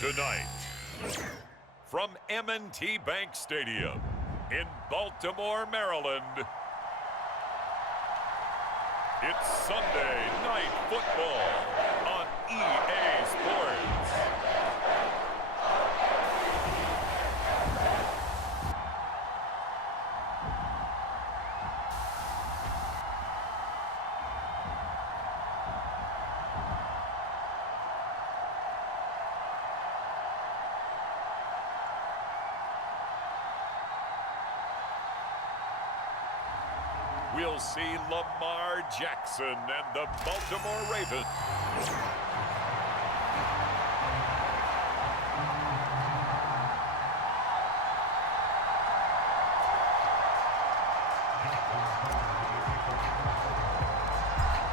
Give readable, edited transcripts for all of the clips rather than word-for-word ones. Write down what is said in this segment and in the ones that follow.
Tonight, from M&T Bank Stadium in Baltimore, Maryland, it's Sunday Night Football on EA Sports. We'll see Lamar Jackson and the Baltimore Ravens.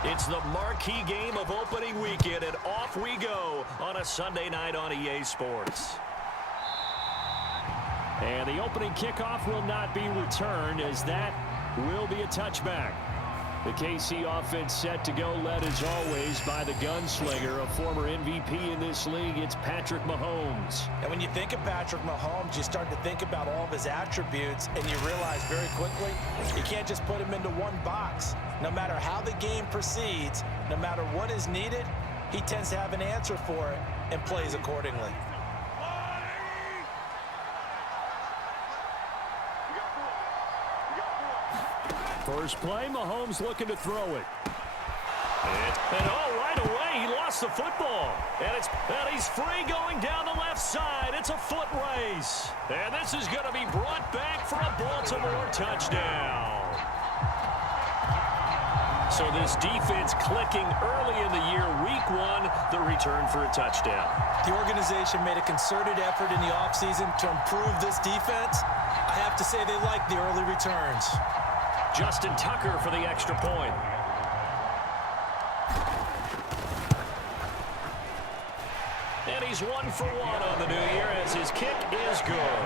It's the marquee game of opening weekend, and off we go on a Sunday night on EA Sports. And the opening kickoff will not be returned, as that will be a touchback. The KC offense set to go, led as always by the gunslinger, a former MVP in this league. It's Patrick Mahomes. And when you think of Patrick Mahomes, you start to think about all of his attributes, and you realize very quickly you can't just put him into one box. No matter how the game proceeds, no matter what is needed, he tends to have an answer for it and plays accordingly. First play, Mahomes looking to throw it. And right away, he lost the football. And he's free going down the left side. It's a foot race. And this is going to be brought back for a Baltimore touchdown. So this defense clicking early in the year, week one, the return for a touchdown. The organization made a concerted effort in the offseason to improve this defense. I have to say they like the early returns. Justin Tucker for the extra point. And he's 1 for 1 on the new year as his kick is good.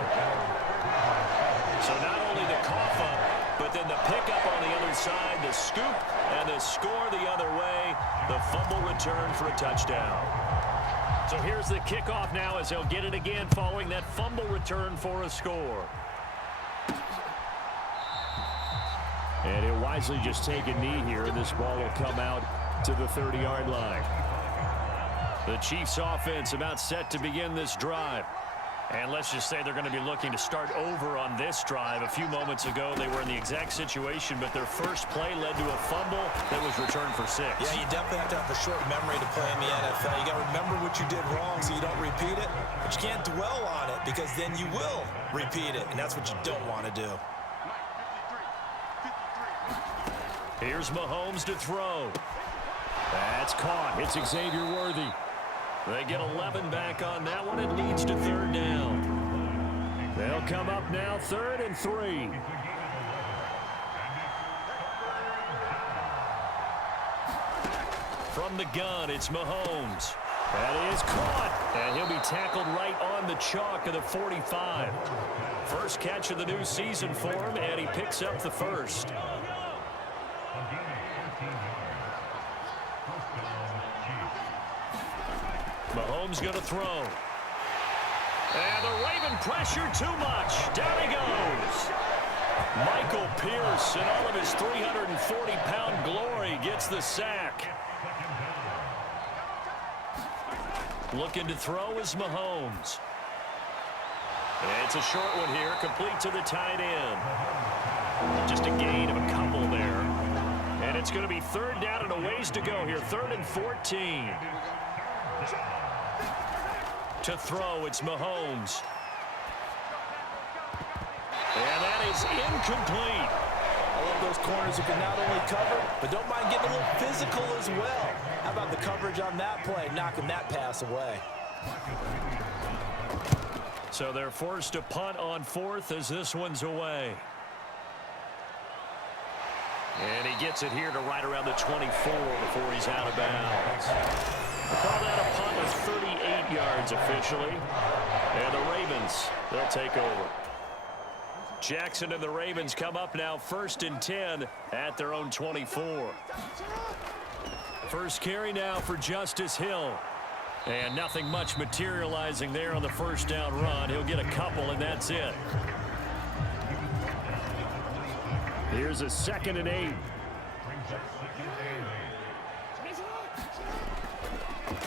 So not only the cough up, but then the pickup on the other side, the scoop, and the score the other way, the fumble return for a touchdown. So here's the kickoff now as he'll get it again following that fumble return for a score. And he'll wisely just take a knee here, and this ball will come out to the 30-yard line. The Chiefs offense about set to begin this drive. And let's just say they're going to be looking to start over on this drive. A few moments ago, they were in the exact situation, but their first play led to a fumble that was returned for 6. Yeah, you definitely have to have a short memory to play in the NFL. You got to remember what you did wrong so you don't repeat it, but you can't dwell on it because then you will repeat it, and that's what you don't want to do. Here's Mahomes to throw. That's caught. It's Xavier Worthy. They get 11 back on that one. It leads to 3rd down. They'll come up now 3rd and 3. From the gun, it's Mahomes. That is caught. And he'll be tackled right on the chalk of the 45. First catch of the new season for him, and he picks up the first. Mahomes going to throw. And the Raven pressure too much. Down he goes. Michael Pierce, in all of his 340-pound glory, gets the sack. Looking to throw is Mahomes. And it's a short one here, complete to the tight end. Just a gain of a couple there. And it's going to be 3rd down and a ways to go here, 3rd and 14. To throw, it's Mahomes. And that is incomplete. I love those corners who can not only cover, but don't mind getting a little physical as well. How about the coverage on that play, knocking that pass away? So they're forced to punt on 4th as this one's away. And he gets it here to right around the 24 before he's out of bounds. We'll call that a punt of 38 yards officially. And the Ravens, they'll take over. Jackson and the Ravens come up now 1st and 10 at their own 24. First carry now for Justice Hill. And nothing much materializing there on the first down run. He'll get a couple, and that's it. Here's a 2nd and 8.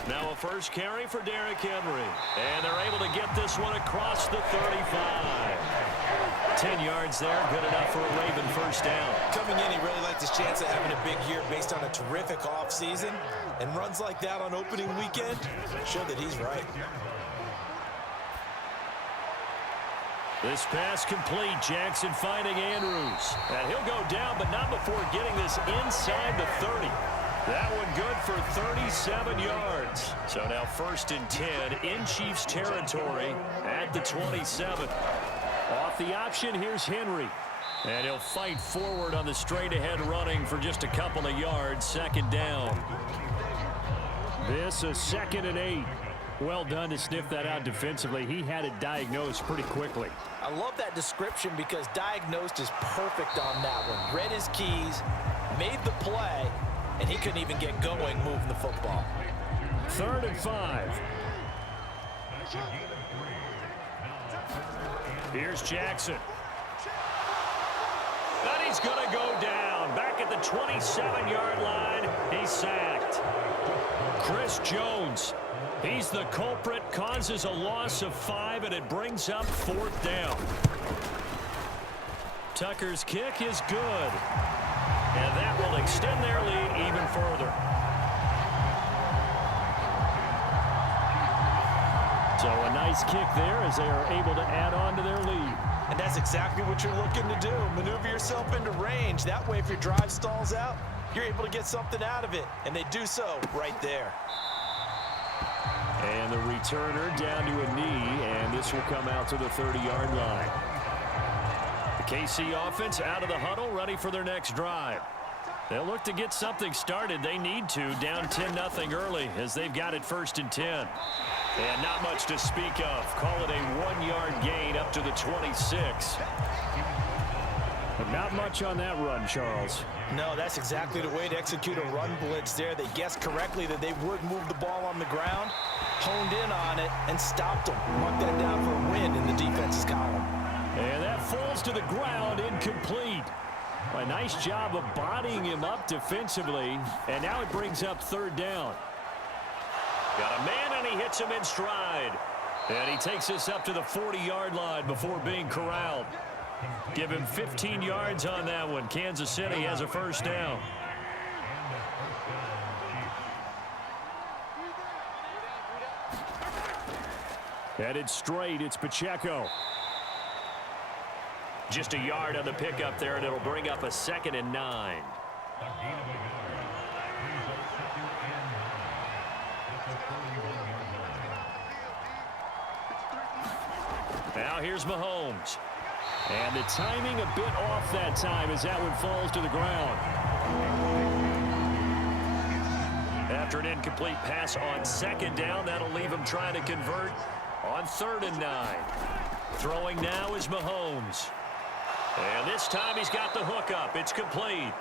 Now a first carry for Derrick Henry. And they're able to get this one across the 35. 10 yards there, good enough for a Raven first down. Coming in, he really liked his chance of having a big year based on a terrific offseason. And runs like that on opening weekend show that he's right. This pass complete. Jackson finding Andrews. And he'll go down, but not before getting this inside the 30. That one good for 37 yards. So now 1st and 10 in Chiefs territory at the 27. Off the option, here's Henry. And he'll fight forward on the straight-ahead running for just a couple of yards. 2nd down. This a 2nd and 8. Well done to sniff that out defensively. He had it diagnosed pretty quickly. I love that description because diagnosed is perfect on that one. Read his keys, made the play, and he couldn't even get going moving the football. 3rd and 5. Here's Jackson. And he's going to go down. Back at the 27-yard line, he's sacked. Chris Jones, he's the culprit, causes a loss of 5, and it brings up 4th down. Tucker's kick is good. And that will extend their lead even further. So a nice kick there as they are able to add on to their lead. And that's exactly what you're looking to do. Maneuver yourself into range. That way, if your drive stalls out, you're able to get something out of it. And they do so right there. And the returner down to a knee, and this will come out to the 30-yard line. The KC offense out of the huddle, ready for their next drive. They'll look to get something started. They need to, down 10-0 early as they've got it 1st and 10. And not much to speak of. Call it a 1-yard gain up to the 26. But not much on that run, Charles. No, that's exactly the way to execute a run blitz there. They guessed correctly that they would move the ball on the ground, honed in on it, and stopped them. Marked that down for a win in the defense's column. And that falls to the ground, incomplete. A nice job of bodying him up defensively, and now it brings up 3rd down. Got a man, and he hits him in stride. And he takes us up to the 40-yard line before being corralled. Give him 15 yards on that one. Kansas City has a 1st down. Headed straight, it's Pacheco. Just a yard on the pickup there, and it'll bring up a 2nd and 9. Now here's Mahomes. And the timing a bit off that time as that one falls to the ground. After an incomplete pass on 2nd down, that'll leave him trying to convert on 3rd and 9. Throwing now is Mahomes. And this time he's got the hook up. It's complete.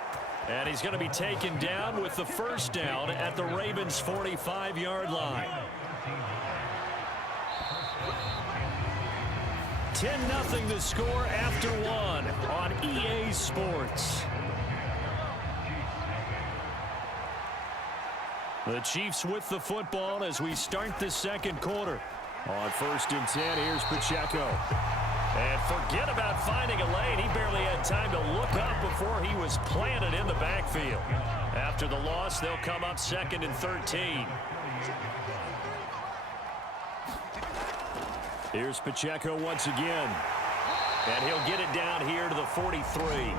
And he's going to be taken down with the 1st down at the Ravens' 45-yard line. 10-0 the score after 1 on EA Sports. The Chiefs with the football as we start the 2nd quarter. On 1st and 10, here's Pacheco. And forget about finding a lane. He barely had time to look up before he was planted in the backfield. After the loss, they'll come up 2nd and 13. Here's Pacheco once again. And he'll get it down here to the 43.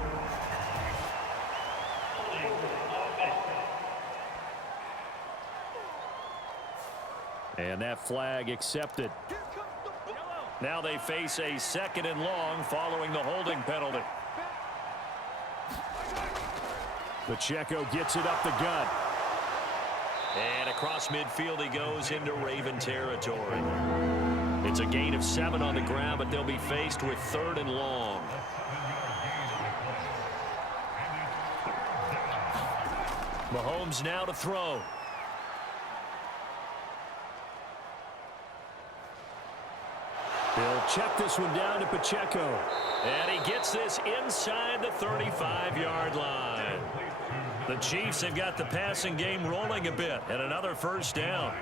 And that flag accepted. Now they face a 2nd and long following the holding penalty. Pacheco gets it up the gut. And across midfield he goes into Raven territory. It's a gain of 7 on the ground, but they'll be faced with 3rd and long. Mahomes now to throw. He'll check this one down to Pacheco. And he gets this inside the 35-yard line. The Chiefs have got the passing game rolling a bit, and another first down.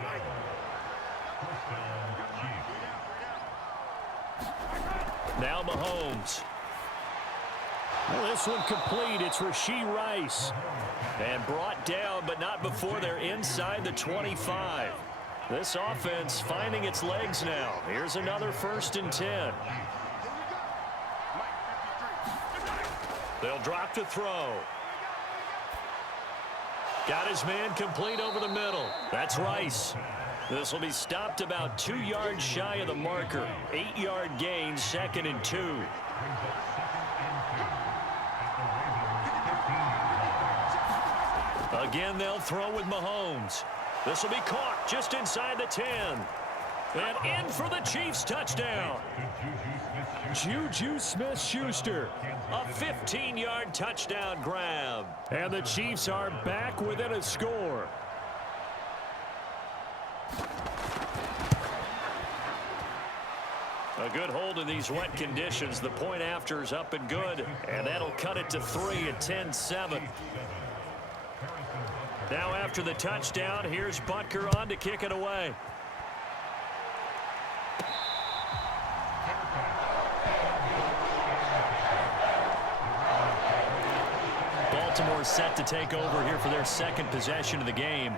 Now Mahomes. Well, this one complete. It's Rashee Rice. And brought down, but not before they're inside the 25. This offense finding its legs now. Here's another 1st and 10. They'll drop to throw. Got his man complete over the middle. That's Rice. This will be stopped about 2 yards shy of the marker. 8-yard gain, 2nd and 2. Again, they'll throw with Mahomes. This will be caught just inside the 10. And in for the Chiefs touchdown. Juju Smith-Schuster. A 15-yard touchdown grab. And the Chiefs are back within a score. A good hold in these wet conditions. The point after is up and good. And that'll cut it to 3 at 10-7. Now after the touchdown, here's Butker on to kick it away. Baltimore set to take over here for their 2nd possession of the game.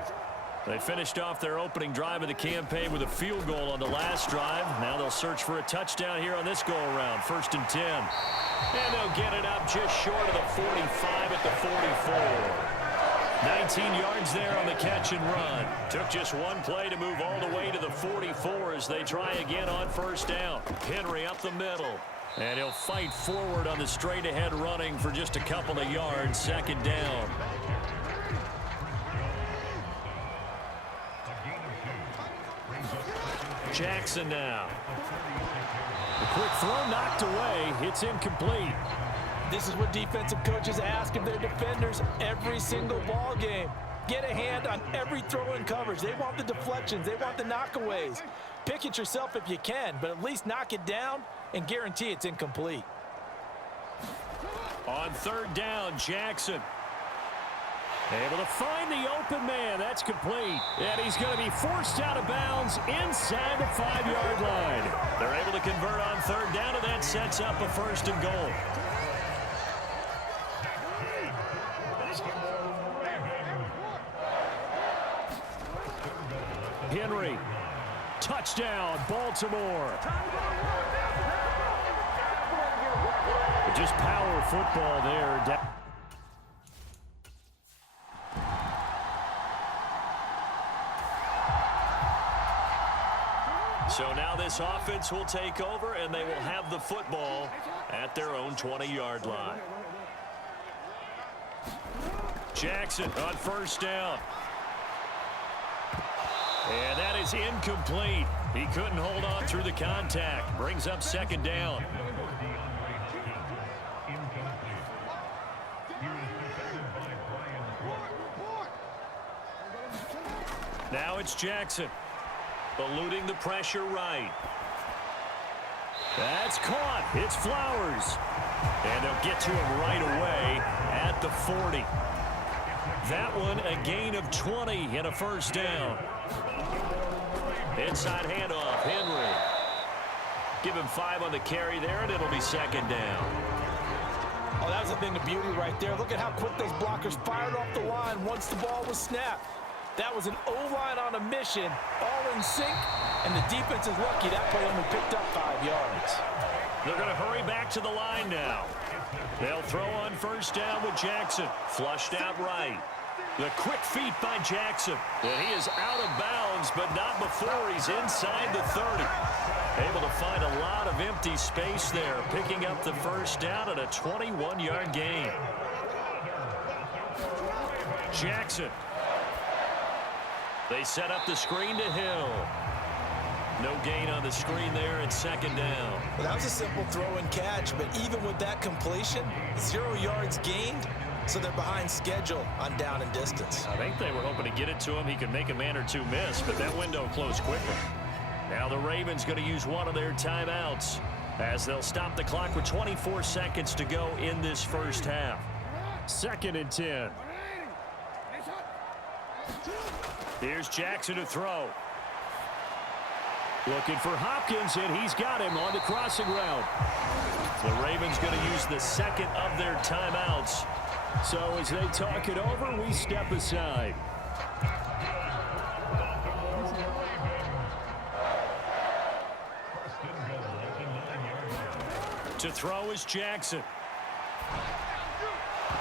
They finished off their opening drive of the campaign with a field goal on the last drive. Now they'll search for a touchdown here on this go-around. 1st and 10. And they'll get it up just short of the 45 at the 44. 19 yards there on the catch and run. Took just one play to move all the way to the 44 as they try again on 1st down. Henry up the middle. And he'll fight forward on the straight-ahead running for just a couple of yards. 2nd down. Jackson now. A quick throw knocked away. It's incomplete. This is what defensive coaches ask of their defenders every single ball game. Get a hand on every throw in coverage. They want the deflections. They want the knockaways. Pick it yourself if you can, but at least knock it down and guarantee it's incomplete. On 3rd down, Jackson. Able to find the open man. That's complete. And he's going to be forced out of bounds inside the 5-yard line. They're able to convert on 3rd down, and that sets up a 1st and goal. Henry. Touchdown, Baltimore. Just power football there. So now this offense will take over, and they will have the football at their own 20-yard line. Jackson on 1st down. And that is incomplete. He couldn't hold on through the contact. Brings up 2nd down. Now it's Jackson. Eluding the pressure right. That's caught. It's Flowers. And they'll get to him right away at the 40. That one a gain of 20 and a 1st down. Inside handoff, Henry. Give him 5 on the carry there, and it'll be 2nd down. Oh, that was a thing of beauty right there. Look at how quick those blockers fired off the line once the ball was snapped. That was an O-line on a mission, all in sync, and the defense is lucky that play only picked up 5 yards. They're going to hurry back to the line now. They'll throw on 1st down with Jackson. Flushed out right. The quick feet by Jackson. And he is out of bounds, but not before he's inside the 30. Able to find a lot of empty space there, picking up the 1st down at a 21-yard gain. Jackson. They set up the screen to Hill. No gain on the screen there at 2nd down. Well, that was a simple throw and catch, but even with that completion, 0 yards gained, so they're behind schedule on down and distance. I think they were hoping to get it to him. He could make a man or two miss, but that window closed quickly. Now the Ravens going to use one of their timeouts as they'll stop the clock with 24 seconds to go in this first half. 2nd and 10. Here's Jackson to throw. Looking for Hopkins, and he's got him on the crossing route. The Ravens going to use the second of their timeouts. So as they talk it over, we step aside. To throw is Jackson.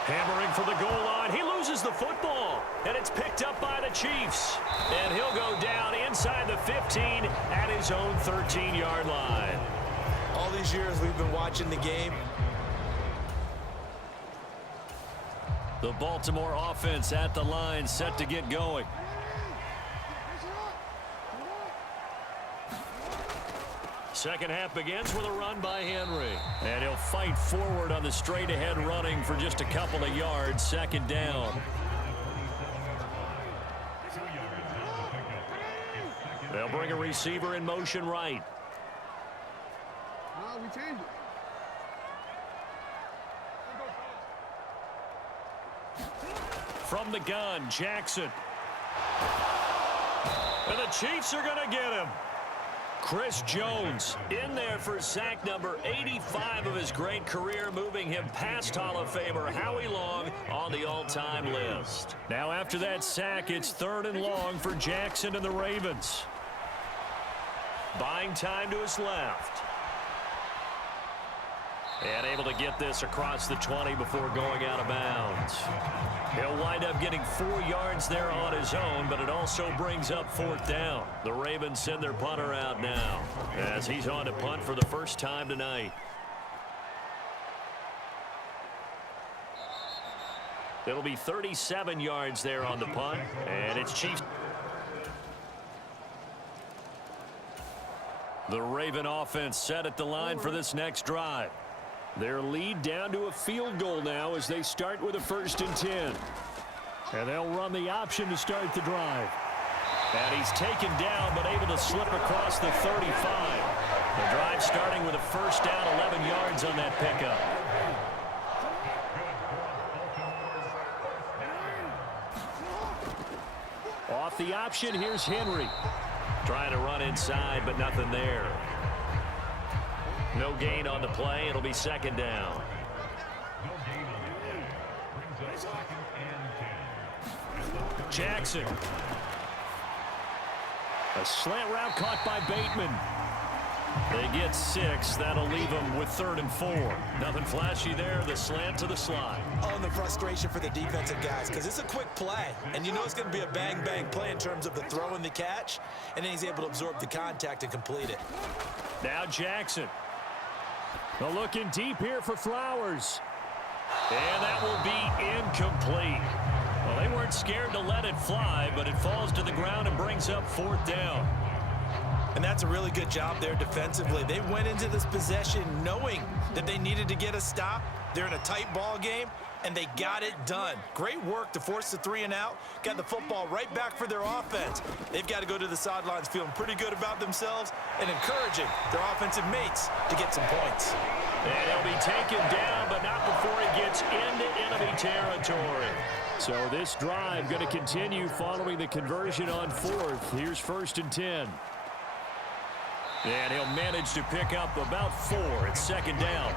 Hammering for the goal line. He loses the football, and it's picked up by the Chiefs. And he'll go down inside the 15 at his own 13-yard line. All these years we've been watching the game. The Baltimore offense at the line, set to get going. Second half begins with a run by Henry. And he'll fight forward on the straight-ahead running for just a couple of yards. 2nd down. They'll bring a receiver in motion right. We changed it. From the gun, Jackson. And the Chiefs are going to get him. Chris Jones in there for sack number 85 of his great career, moving him past Hall of Famer Howie Long on the all-time list. Now after that sack, it's 3rd and long for Jackson and the Ravens. Buying time to his left. And able to get this across the 20 before going out of bounds. He'll wind up getting 4 yards there on his own, but it also brings up 4th down. The Ravens send their punter out now as he's on to punt for the first time tonight. It'll be 37 yards there on the punt, and it's Chiefs. The Raven offense set at the line for this next drive. Their lead down to a field goal now as they start with a 1st and 10. And they'll run the option to start the drive. And he's taken down but able to slip across the 35. The drive starting with a 1st down, 11 yards on that pickup. Off the option, here's Henry. Trying to run inside, but nothing there. No gain on the play. It'll be 2nd down. Jackson. A slant route caught by Bateman. They get 6. That'll leave them with 3rd and 4. Nothing flashy there. The slant to the slide. Oh, and the frustration for the defensive guys, because it's a quick play. And you know it's going to be a bang-bang play in terms of the throw and the catch. And then he's able to absorb the contact and complete it. Now Jackson. They're looking deep here for Flowers. And that will be incomplete. Well, they weren't scared to let it fly, but it falls to the ground and brings up 4th down. And that's a really good job there defensively. They went into this possession knowing that they needed to get a stop. They're in a tight ball game, and they got it done. Great work to force the 3 and out. Got the football right back for their offense. They've got to go to the sidelines feeling pretty good about themselves and encouraging their offensive mates to get some points. And he'll be taken down, but not before he gets into enemy territory. So this drive going to continue following the conversion on 4th. Here's 1st and 10. And he'll manage to pick up about 4. It's 2nd down.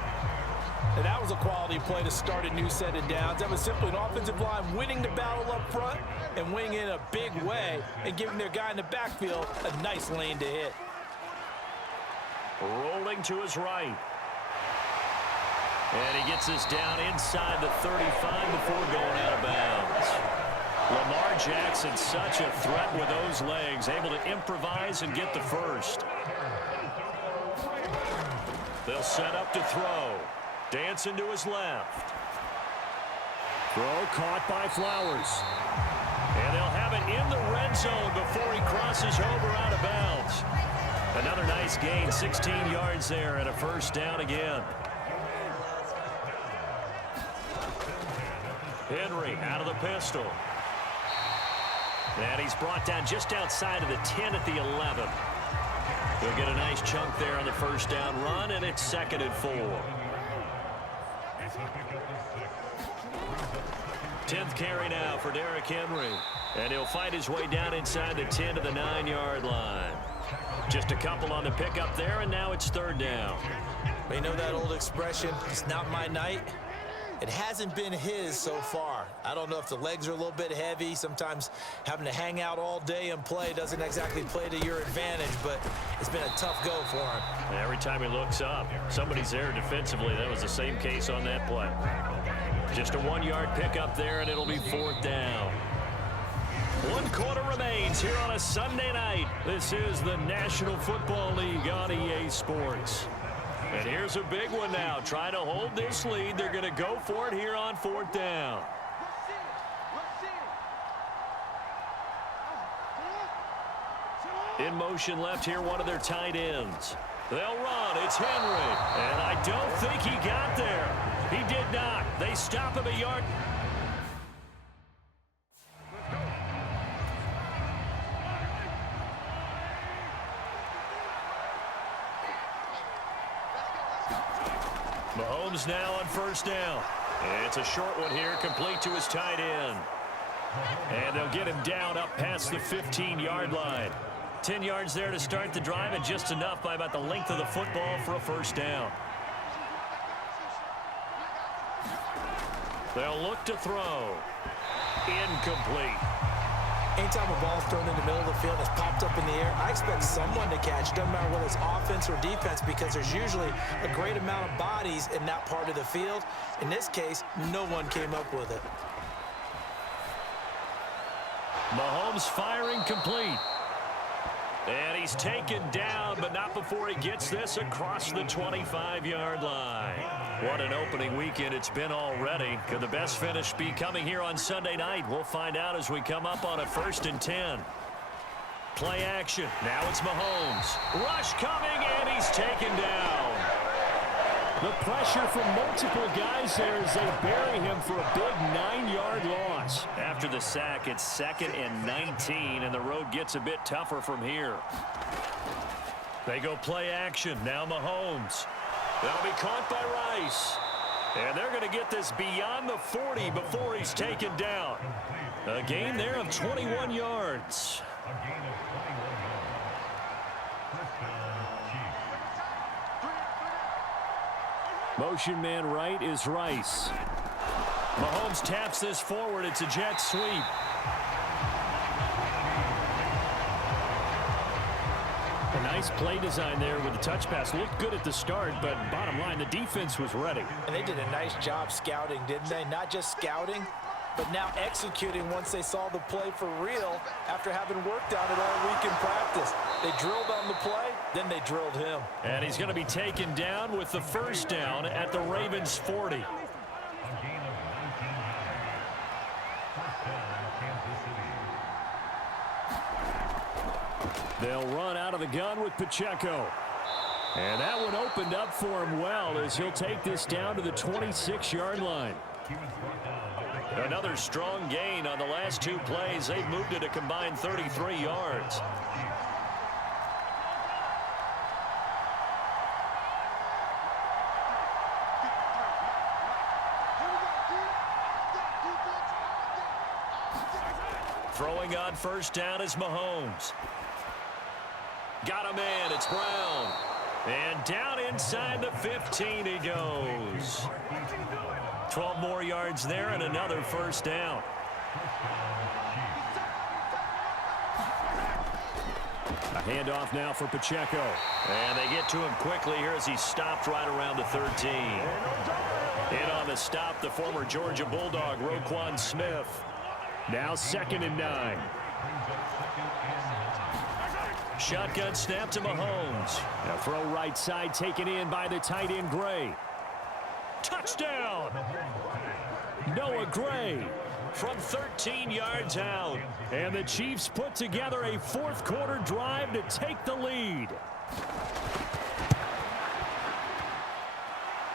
And that was a quality play to start a new set of downs. That was simply an offensive line winning the battle up front and winning in a big way and giving their guy in the backfield a nice lane to hit. Rolling to his right. And he gets this down inside the 35 before going out of bounds. Lamar Jackson, such a threat with those legs, able to improvise and get the 1st. They'll set up to throw. Dancing to his left. Throw caught by Flowers. And they'll have it in the red zone before he crosses over out of bounds. Another nice gain, 16 yards there and a 1st down again. Henry out of the pistol. And he's brought down just outside of the 10 at the 11. They'll get a nice chunk there on the first down run, and it's 2nd and 4. 10th carry now for Derrick Henry. And he'll fight his way down inside the 10 to the 9-yard line. Just a couple on the pickup there, and now it's 3rd down. You know that old expression, it's not my night? It hasn't been his so far. I don't know if the legs are a little bit heavy. Sometimes having to hang out all day and play doesn't exactly play to your advantage, but it's been a tough go for him. And every time he looks up, somebody's there defensively. That was the same case on that play. Just a 1-yard pickup there, and it'll be 4th down. 1 quarter remains here on a Sunday night. This is the National Football League on EA Sports. And here's a big one now. Trying to hold this lead. They're going to go for it here on 4th down. In motion left here, one of their tight ends. They'll run. It's Henry. And I don't think he got there. He did not. They stop him a yard. Mahomes now on 1st down. It's a short one here, complete to his tight end. And they'll get him down up past the 15-yard line. 10 yards there to start the drive, and just enough by about the length of the football for a 1st down. They'll look to throw. Incomplete. Anytime a ball's thrown in the middle of the field, it's popped up in the air, I expect someone to catch. Doesn't matter whether it's offense or defense, because there's usually a great amount of bodies in that part of the field. In this case, no one came up with it. Mahomes firing complete. And he's taken down, but not before he gets this across the 25-yard line. What an opening weekend it's been already. Could the best finish be coming here on Sunday night? We'll find out as we come up on a 1st and 10. Play action. Now it's Mahomes. Rush coming, and he's taken down. The pressure from multiple guys there as they bury him for a big 9-yard loss. After the sack, it's 2nd and 19, and the road gets a bit tougher from here. They go play action. Now Mahomes. That'll be caught by Rice. And they're going to get this beyond the 40 before he's taken down. A gain there of 21 yards. Motion man right is Rice. Mahomes taps this forward. It's a jet sweep. A nice play design there with the touch pass. Looked good at the start, but bottom line, the defense was ready. And they did a nice job scouting, didn't they? Not just scouting, but now executing once they saw the play for real after having worked on it all week in practice. They drilled on the play, then they drilled him. And he's going to be taken down with the 1st down at the Ravens' 40. They'll run out of the gun with Pacheco. And that one opened up for him well as he'll take this down to the 26-yard line. Another strong gain on the last 2 plays. They've moved it a combined 33 yards. Throwing on 1st down is Mahomes. Got a man. It's Brown. And down inside the 15 he goes. 12 more yards there and another 1st down. A handoff now for Pacheco. And they get to him quickly here as he stopped right around the 13. In on the stop, the former Georgia Bulldog, Roquan Smith. Now 2nd and 9. Shotgun snap to Mahomes. Now throw right side taken in by the tight end Gray. Touchdown! Noah Gray from 13 yards out. And the Chiefs put together a 4th quarter drive to take the lead.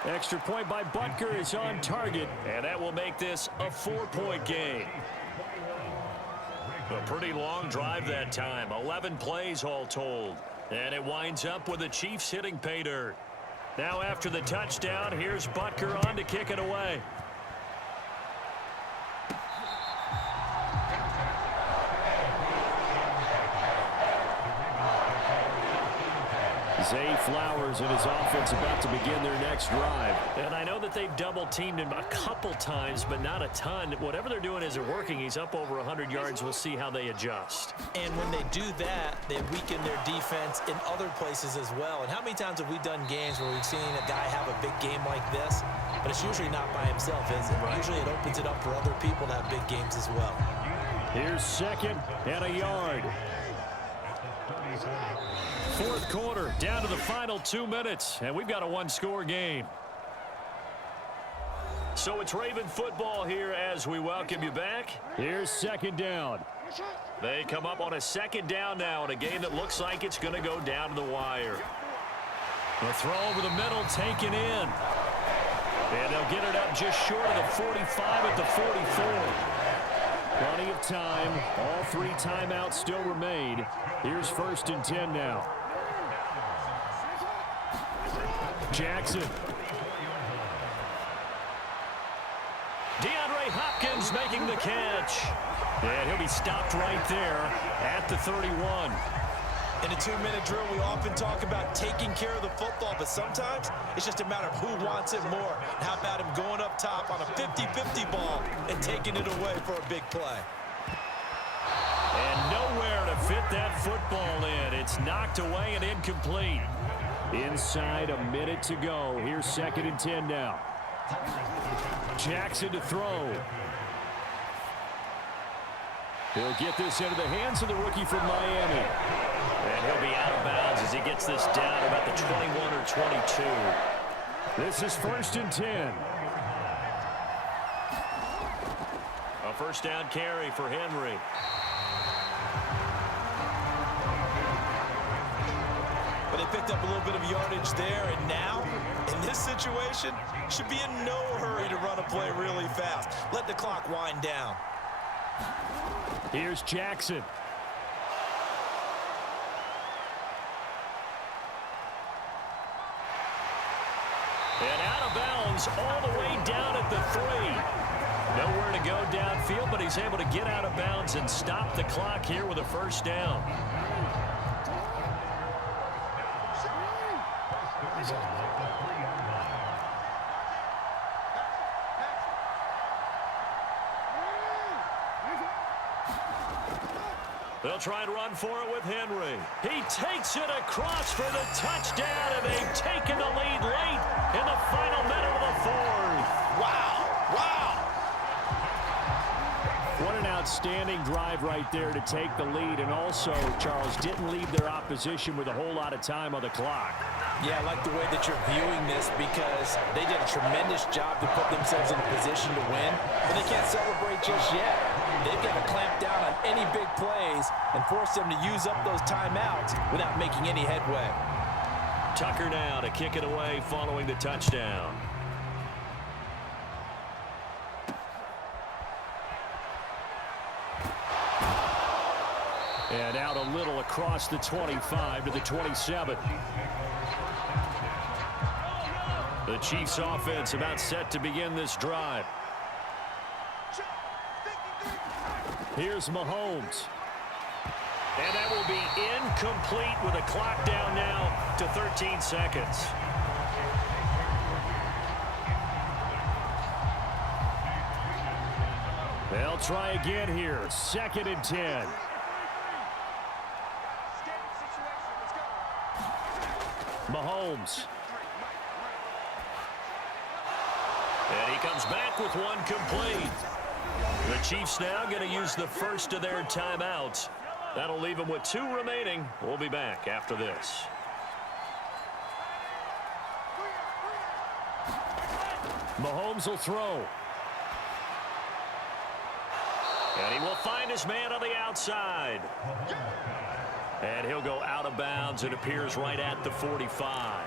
Extra point by Butker is on target. And that will make this a 4-point game. A pretty long drive that time. 11 plays all told. And it winds up with the Chiefs hitting pay dirt. Now after the touchdown, here's Butker on to kick it away. Zay Flowers and his offense about to begin their next drive. And I know that they've double-teamed him a couple times, but not a ton. Whatever they're doing isn't working. He's up over 100 yards. We'll see how they adjust. And when they do that, they weaken their defense in other places as well. And how many times have we done games where we've seen a guy have a big game like this? But it's usually not by himself, is it? Right. Usually it opens it up for other people to have big games as well. Here's 2nd and a yard. 4th quarter, down to the final 2 minutes, and we've got a one-score game. So it's Raven football here as we welcome you back. Here's 2nd down. They come up on a 2nd down now in a game that looks like it's going to go down to the wire. The throw over the middle taken in. And they'll get it up just short of the 45 at the 44. Plenty of time. All 3 timeouts still remain. Here's 1st and 10 now. Jackson. DeAndre Hopkins making the catch. And he'll be stopped right there at the 31. In a 2-minute drill, we often talk about taking care of the football, but sometimes it's just a matter of who wants it more. How about him going up top on a 50-50 ball and taking it away for a big play? And nowhere to fit that football in. It's knocked away and incomplete. Inside a minute to go. Here's 2nd and 10 now. Jackson to throw. He'll get this into the hands of the rookie from Miami. And he'll be out of bounds as he gets this down about the 21 or 22. This is 1st and 10. A 1st down carry for Henry. But they picked up a little bit of yardage there, and now, in this situation, should be in no hurry to run a play really fast. Let the clock wind down. Here's Jackson. And out of bounds all the way down at the 3. Nowhere to go downfield, but he's able to get out of bounds and stop the clock here with a 1st down. They'll try and run for it with Henry. He takes it across for the touchdown, and they've taken the lead late in the final minute of the 4th. Wow. Wow. What an outstanding drive right there to take the lead, and also, Charles, didn't leave their opposition with a whole lot of time on the clock. Yeah, I like the way that you're viewing this because they did a tremendous job to put themselves in a position to win, but they can't celebrate just yet. They've got to clamp down on any big plays and force them to use up those timeouts without making any headway. Tucker now to kick it away following the touchdown. And out a little across the 25 to the 27. The Chiefs offense about set to begin this drive. Here's Mahomes. And that will be incomplete with a clock down now to 13 seconds. They'll try again here. 2nd and 10. Mahomes. And he comes back with one complete. The Chiefs now going to use the 1st of their timeouts. That'll leave them with 2 remaining. We'll be back after this. Mahomes will throw. And he will find his man on the outside. And he'll go out of bounds. It appears right at the 45.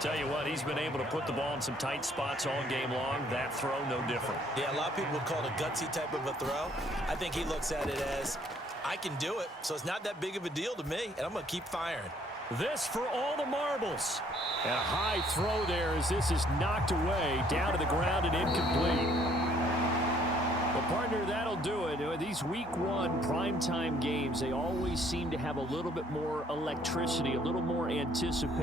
Tell you what, he's been able to put the ball in some tight spots all game long. That throw, no different. Yeah, a lot of people would call it a gutsy type of a throw. I think he looks at it as I can do it, so it's not that big of a deal to me, and I'm going to keep firing. This for all the marbles. And a high throw there as this is knocked away, down to the ground and incomplete. Well, partner, that'll do it. These Week 1 primetime games, they always seem to have a little bit more electricity, a little more anticipation.